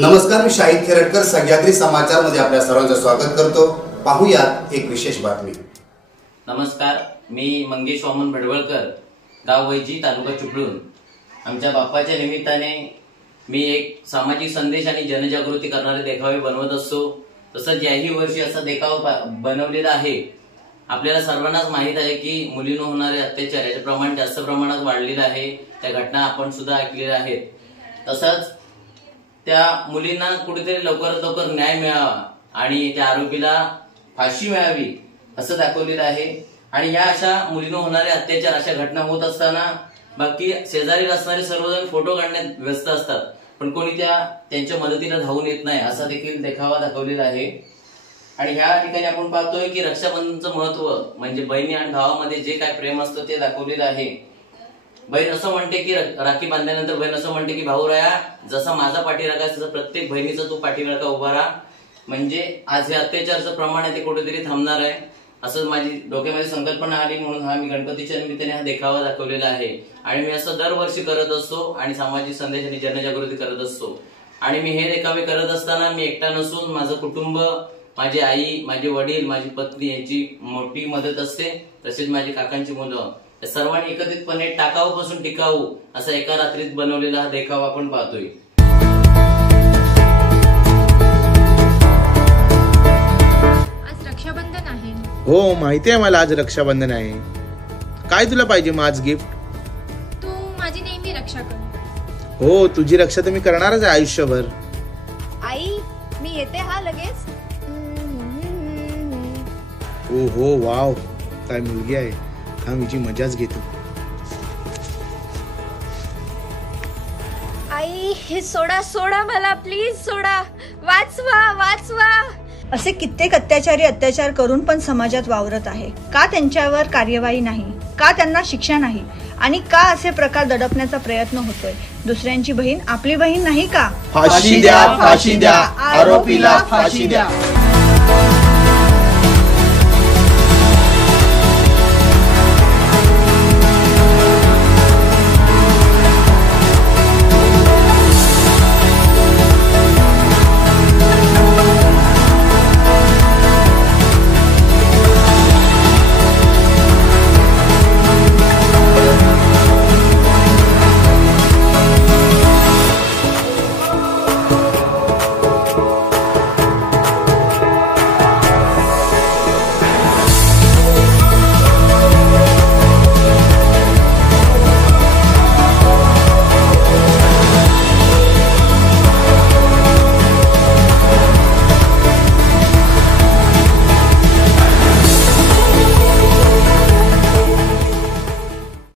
नमस्कार, मी शाहिद खेरटकर सह्याद्री समाचार मध्ये आपल्या सर्वांचं स्वागत करतो। पाहूयात एक विशेष बातमी। नमस्कार, मी मंगेश वामन भडवळकर, गाव वैजी, तालुका चिपळूण। आमच्या बाप्पाच्या निमित्ताने मी एक सामाजिक संदेश आणि जनजागृती करणारे देखावे बनवत असतो। तसंच याही वर्षी असा देखावा बनवलेला आहे। आपल्याला सर्वांनाच माहित आहे की मुलींवर होणारे अत्याचार याचे प्रमाण जास्त प्रमाणात वाढलेले आहे। त्या घटना आपण सुद्धा ऐकलेल्या आहेत। तसंच त्या मुलींना कुठेतरी लवकरात लवकर न्याय मिळावा आणि त्या आरोपीला फाशी मिळावी असं दाखवलेलं आहे। आणि या अशा मुलींवर होणारे अत्याचार, अशा घटना होत असताना बाकी शेजारी असणारे सर्वजण फोटो काढण्यात व्यस्त असतात, पण कोणी त्यांच्या मदतीला धावून येत नाही असा देखील देखावा दाखवलेला आहे। आणि ह्या ठिकाणी आपण पाहतोय की रक्षाबंधनचं महत्व म्हणजे बहिणी आणि भावामध्ये जे काय प्रेम असतं ते दाखवलेलं आहे। बहीण असं म्हणते की राखी बांधल्यानंतर बहीण असं म्हणते की भाऊ राया, जसा माझा पाठीराखा तसं प्रत्येक बहिणीचा तू पाठीराखा उभा राहा, म्हणजे आज हे अत्याचाराचं प्रमाण आहे ते कुठेतरी थांबणार आहे असं माझी डोक्यामध्ये संकल्पना आली। म्हणून मी गणपतीच्या निमित्ताने हा देखावा दाखवलेला आहे। आणि मी असं दरवर्षी करत असतो आणि सामाजिक संदेश आणि जनजागृती करत असतो। आणि मी हे देखावे करत असताना मी एकटा नसून माझं कुटुंब, माझी आई, माझे वडील, माझी पत्नी याची मोठी मदत असते। तसेच माझी काकांची मुलं, सर्वांनी एकत्रितपणे टाकाऊपासून टिकाऊ असा एका रात्रीत बनवलेला हा देखावा आपण पाहतोय। आज रक्षाबंधन आहे। हो, माहिती आहे मला आज रक्षाबंधन आहे। काय तुला पाहिजे मग आज गिफ्ट? तू माझी नेहमी रक्षा कर। हो, तुझी रक्षा तर मी करणारच आहे आयुष्यभर। आई, मी येते हा लगेच। ओ हो, वाव, काय मुलगी आहे। हा मीची मजाच घेतो। आई, हे सोडा सोडा, मला प्लीज सोडा, वाचवा वाचवा। असे कित्येक अत्याचार करून पण समाजात वावरत आहे। का त्यांच्यावर कार्यवाही नाही? का त्यांना शिक्षा नाही? आणि का असे प्रकार दडपण्याचा प्रयत्न होतोय? दुसऱ्यांची बहीण आपली बहीण नाही का? फाशी द्या, फाशी द्या, आरोपीला फाशी द्या।